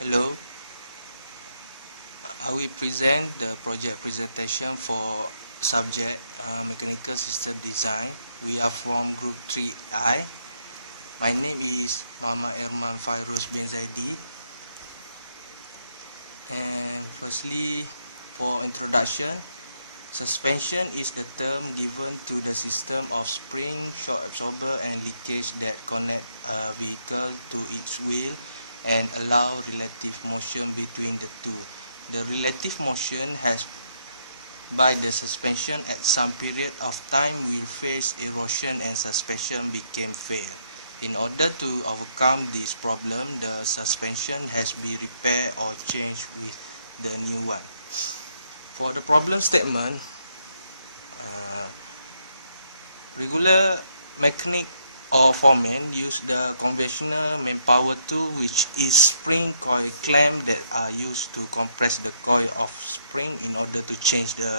Hello, I will present the project presentation for subject Mechanical System Design. We are from Group 3I. My name is Muhammad Erman Fairuz bin Zaidi. And firstly, for introduction, suspension is the term given to the system of spring, shock absorber and linkage that connect a vehicle to its wheel and allow relative motion between the two. The relative motion has by the suspension at some period of time will face erosion and suspension became fail. In order to overcome this problem, the suspension has been repaired or changed with the new one. For the problem statement, regular mechanic or foreman use the conventional manpower tool, which is spring coil clamp that are used to compress the coil of spring in order to change the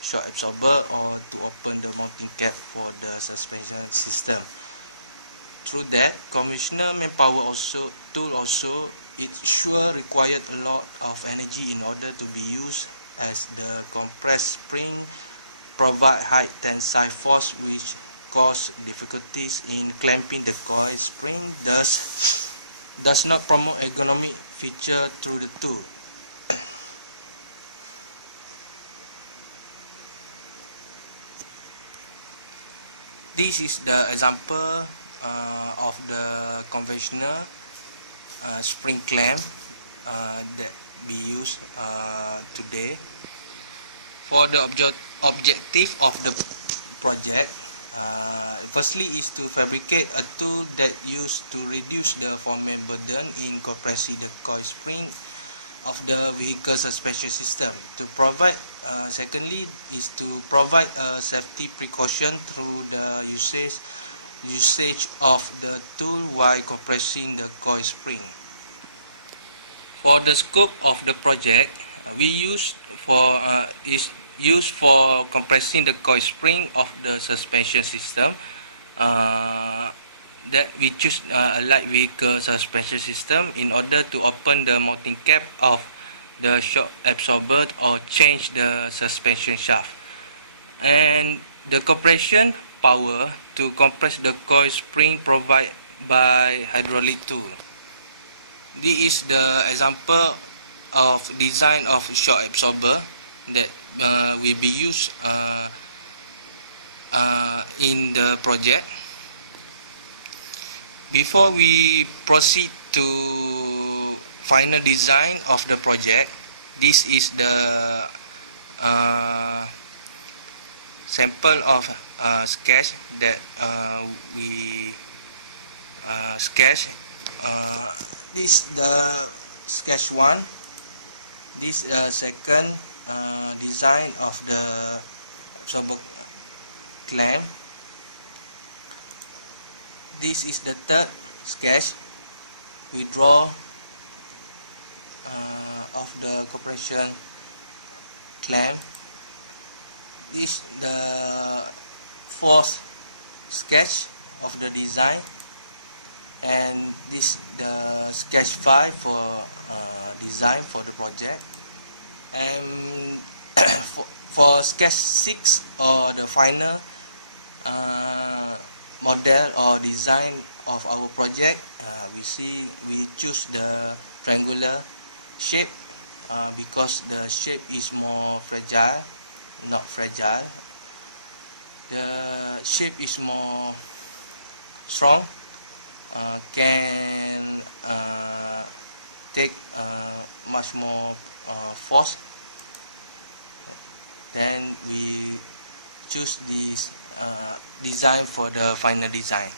shock absorber or to open the mounting cap for the suspension system. Through that, conventional manpower tool it sure required a lot of energy in order to be used, as the compressed spring provide high tensile force which cause difficulties in clamping the coil spring, thus does not promote ergonomic feature through the tool. This is the example of the conventional spring clamp that be used today. For the objective of the project, firstly is to fabricate a tool that used to reduce the foreman burden in compressing the coil spring of the vehicle suspension system. Secondly is to provide a safety precaution through the usage of the tool while compressing the coil spring. For the scope of the project, is used for compressing the coil spring of the suspension system. That we choose a light vehicle suspension system in order to open the mounting cap of the shock absorber or change the suspension shaft. And the compression power to compress the coil spring provided by hydraulic tool. This is the example of design of shock absorber that will be used in the project. Before we proceed to final design of the project, this is the sample of sketch that we sketch. This the sketch 1. This second design of the absorber clamp. This is the third sketch. We draw of the compression clamp. This the fourth sketch of the design, and this the sketch 5 for design for the project. And for sketch 6 or the final model or design of our project, we choose the triangular shape because the shape is more fragile, not fragile. The shape is more strong, can take much more force. Then we choose this design for the final design.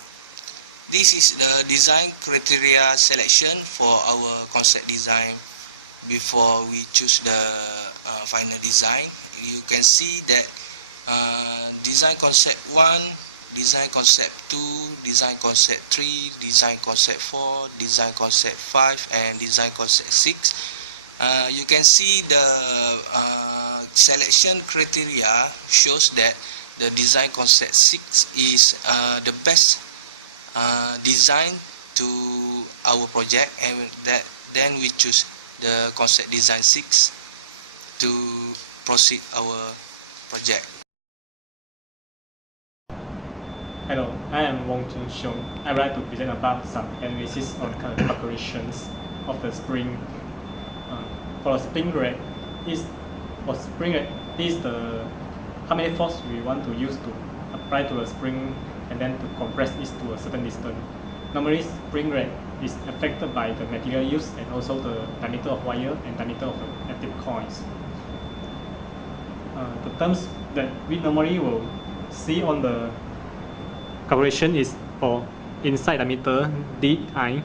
This is the design criteria selection for our concept design before we choose the final design. You can see that design concept 1, design concept 2, design concept 3, design concept 4, design concept 5 and design concept 6. You can see the selection criteria shows that the design concept 6 is the best design to our project, and that Then we choose the concept design 6 to proceed our project. Hello, I am Wong Jun Xiong. I would like to present about some analysis on calculations of the spring. For a spring rate, is the how many force we want to use to apply to a spring and then to compress it to a certain distance. Normally, spring rate is affected by the material used and also the diameter of wire and diameter of the active coils. The terms that we normally will see on the calculation is for inside diameter DI,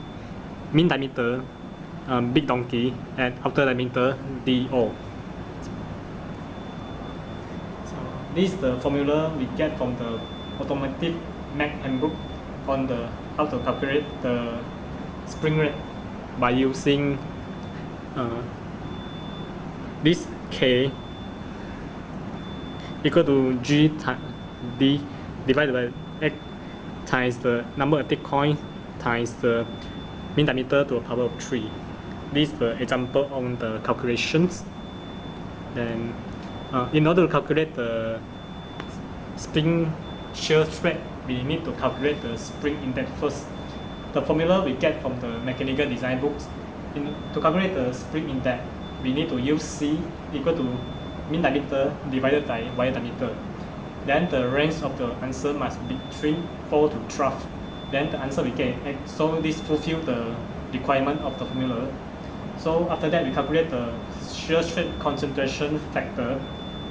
mean diameter big donkey, and outer diameter DO. So this is the formula we get from the automotive Mac handbook on the how to calculate the spring rate by using this K equal to G times D divided by X times the number of active coins times the mean diameter to a power of 3. This is the example on the calculations. Then in order to calculate the spring shear strength, we need to calculate the spring index first. The formula we get from the mechanical design books. To calculate the spring index, we need to use C equal to mean diameter divided by wire diameter. Then the range of the answer must be between 4 to 12. Then the answer we get is X. So this fulfills the requirement of the formula. So after that, we calculate the shear stress concentration factor,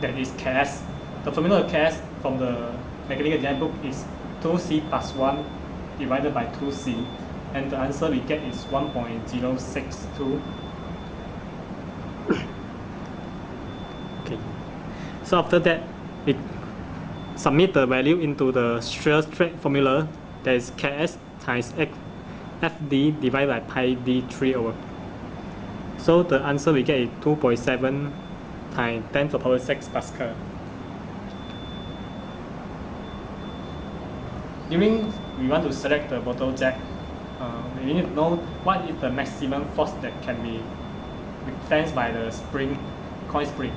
that is Ks. The formula of Ks from the mechanical design book is 2C plus 1 divided by 2C, and the answer we get is 1.062. Okay. So after that, we submit the value into the shear stress formula, that is Ks times Fd divided by pi d3 over. So the answer we get is 2.7 times 10 to the power 6 Pascal. During we want to select the bottle jack, we need to know what is the maximum force that can be withstand by the spring, coil spring.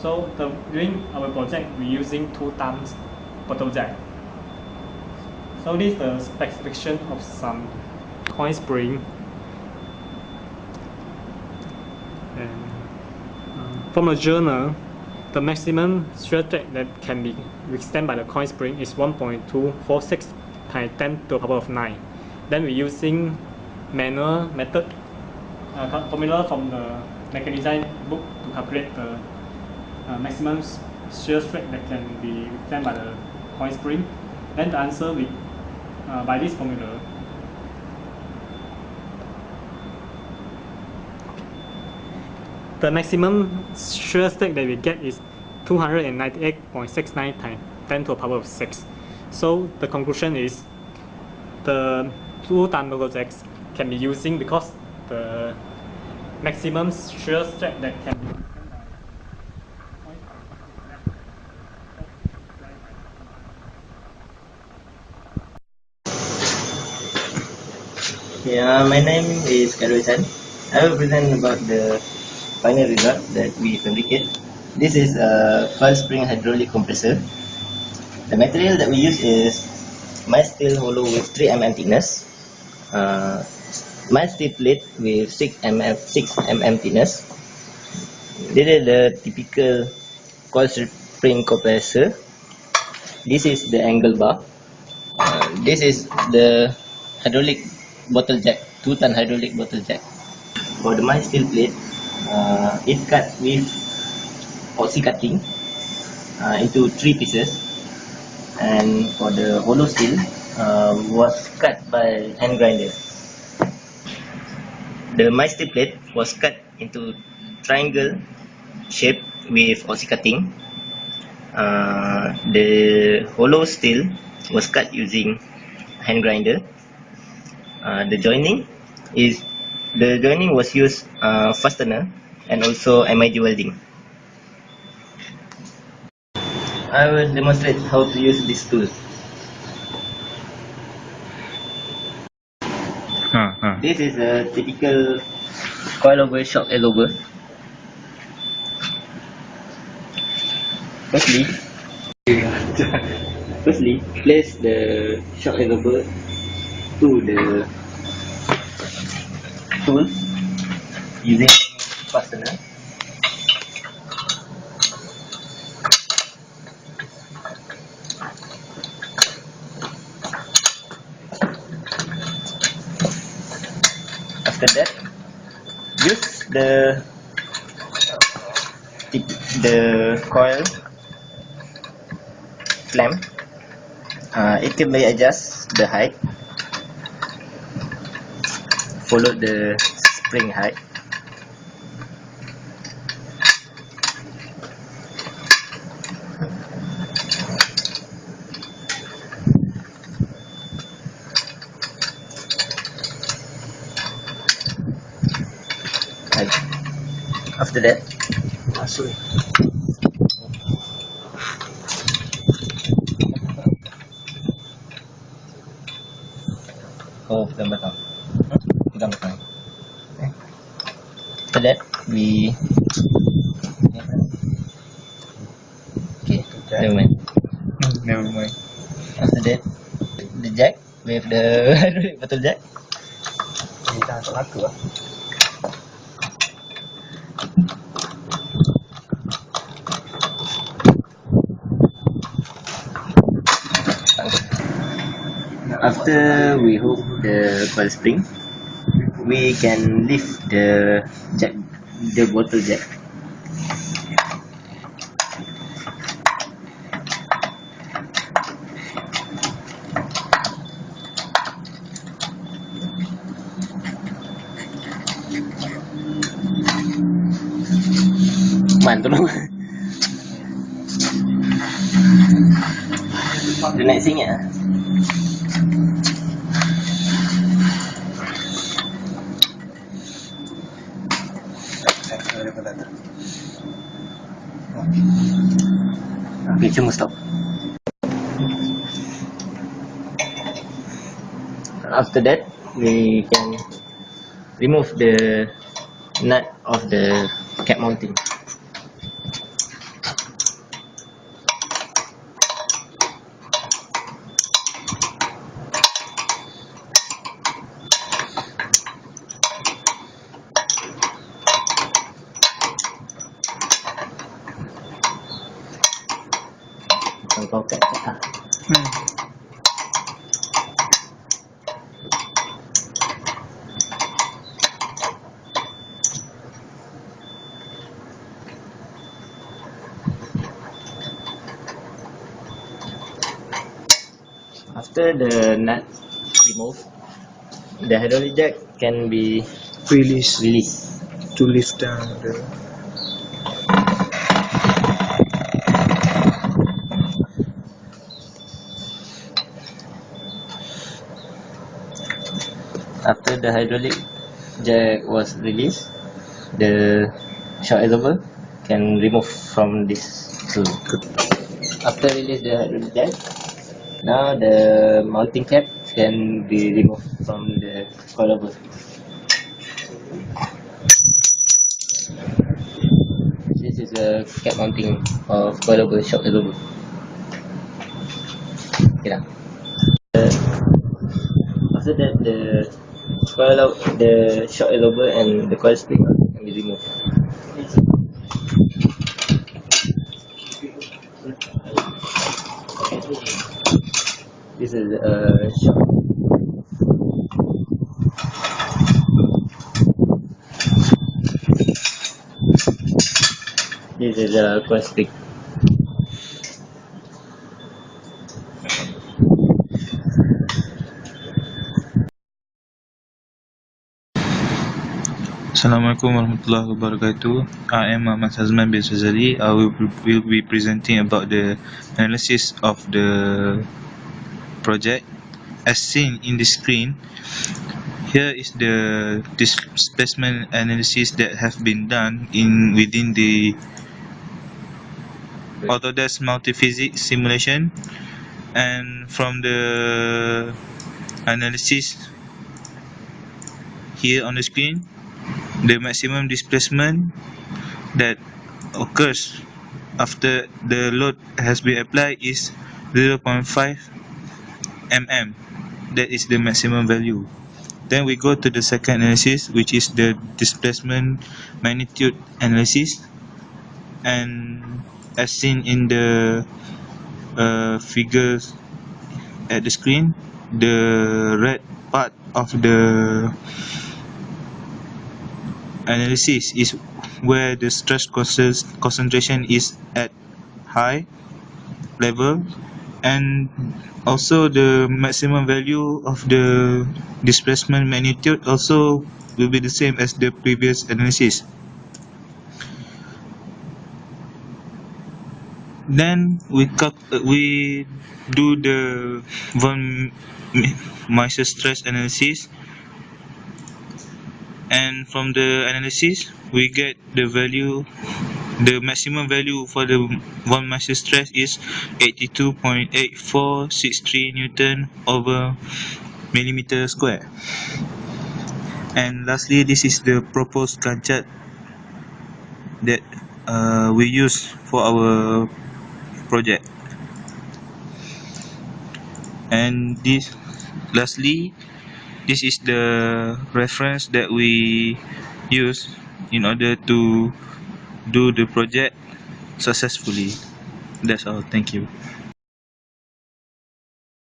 So during our project, we're using 2 times bottle jack. So this is the specification of some coil spring. And from the journal, the maximum shear stress that can be withstand by the coil spring is 1.246 times 10 to the power of 9. Then we're using manual method formula from the mechanical design book to calculate the maximum shear stress that can be withstand by the coil spring. Then the answer by this formula. The maximum shear stress that we get is 298.69 times 10 to the power of 6. So the conclusion is the 2 times bottle jacks can be using because the maximum shear stress that can be Yeah, my name is Karuisan. I will present about the final result that we fabricate. This is a 12 spring hydraulic compressor. The material that we use is mild steel hollow with 3 mm thickness, mild steel plate with 6 mm thickness. This is the typical coil spring compressor. This is the angle bar. This is the hydraulic bottle jack, 2-ton hydraulic bottle jack. For the mild steel plate, it's cut with OC cutting into 3 pieces, and for the hollow steel was cut by hand grinder. The mild steel plate was cut into triangle shape with OC cutting. The hollow steel was cut using hand grinder. The joining was used fastener and also MIG welding. I will demonstrate how to use this tool. This is a typical coilover shock absorber. Firstly, place the shock absorber to the tool using fastener. After that, use the coil clamp. It can be adjust the height, follow the spring height. After that, pegang belakang. Pegang belakang. After that, we never mind. Never mind. After that, the jack with the hydraulic bottle jack. Jangan tak laku lah. After we hook the coil spring, we can lift the jack, the bottle jack. Man, tolong. Dia naik sini ah. Okay, cuma stop. After that, we can remove the nut of the cap mounting. Kau kat ah. After the nut removed, the hydraulic jack can be Release released. to lift down the. After the hydraulic jack was released, the shock absorber can remove from this tool. After release the hydraulic jack, now the mounting cap can be removed from the coilover. This is the cap mounting of coilover shock absorber. Okay lah. After that, the shock absorber and the coil spring can be removed. This is a shock. This is a coil spring. Assalamualaikum warahmatullahi wabarakatuh. I am Muhammad Hazman bin Sazali. I will be presenting about the analysis of the project. As seen in the screen, here is the displacement analysis that have been done within the Autodesk Multiphysics simulation, and from the analysis here on the screen, the maximum displacement that occurs after the load has been applied is 0.5 mm. That is the maximum value. Then we go to the second analysis, which is the displacement magnitude analysis. And as seen in the figures at the screen, the red part of the analysis is where the stress concentration is at high level, and also the maximum value of the displacement magnitude also will be the same as the previous analysis. Then we do the von Mises stress analysis, and from the analysis we get the value. The maximum value for the von Mises stress is 82.8463 Newton over millimeter square. And lastly, this is the proposed Gantt chart that we use for our project. And lastly, this is the reference that we use in order to do the project successfully. That's all. Thank you.